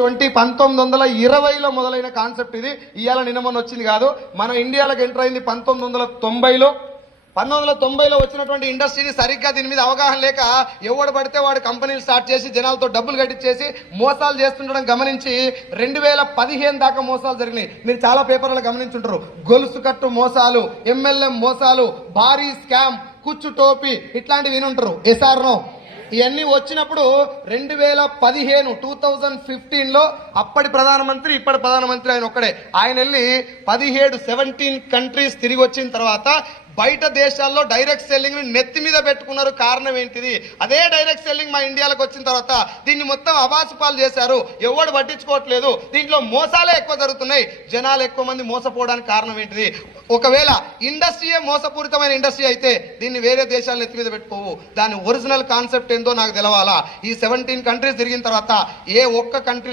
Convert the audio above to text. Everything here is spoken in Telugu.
1920లో మొదలైన కాన్సెప్ట్ ఇది. ఇవాళ నిన్న మొన్న వచ్చింది కాదు. మన ఇండియాలోకి ఎంటర్ అయింది 1990లో. 1990లో వచ్చినటువంటి ఇండస్ట్రీని సరిగ్గా దీని మీద అవగాహన లేక ఎవడు పడితే వాడు కంపెనీలు స్టార్ట్ చేసి జనాలతో డబ్బులు కట్టించేసి మోసాలు చేస్తుండడం గమనించి 2015 దాకా మోసాలు జరిగినాయి. మీరు చాలా పేపర్లలో గమనించుంటారు. గొలుసు కట్టు మోసాలు, MLM మోసాలు, భారీ స్కామ్, కుచ్చు టోపీ ఇట్లాంటివి వినుంటారు. ఎస్ఆర్నో ఇవన్నీ వచ్చినప్పుడు 2015లో అప్పటి ప్రధానమంత్రి ఇప్పటి ప్రధానమంత్రి ఆయన ఒక్కడే. ఆయన వెళ్ళి 17 కంట్రీస్ తిరిగి వచ్చిన తర్వాత బయట దేశాల్లో డైరెక్ట్ సెల్లింగ్ ని నెత్తి మీద పెట్టుకున్నారు. కారణం ఏంటిది? అదే డైరెక్ట్ సెల్లింగ్ మా ఇండియాలోకి వచ్చిన తర్వాత దీన్ని మొత్తం అవాసుపాలు చేశారు. ఎవడు పట్టించుకోవట్లేదు. దీంట్లో మోసాలే ఎక్కువ జరుగుతున్నాయి. జనాలు ఎక్కువ మంది మోసపోవడానికి కారణం ఏంటిది? ఒకవేళ ఇండస్ట్రీయే మోసపూరితమైన ఇండస్ట్రీ అయితే దీన్ని వేరే దేశాలు నెత్తి మీద పెట్టుకోవు. దాని ఒరిజినల్ కాన్సెప్ట్ ఏందో నాకు తెలవాలా. ఈ 17 కంట్రీస్ తిరిగిన తర్వాత ఏ ఒక్క కంట్రీ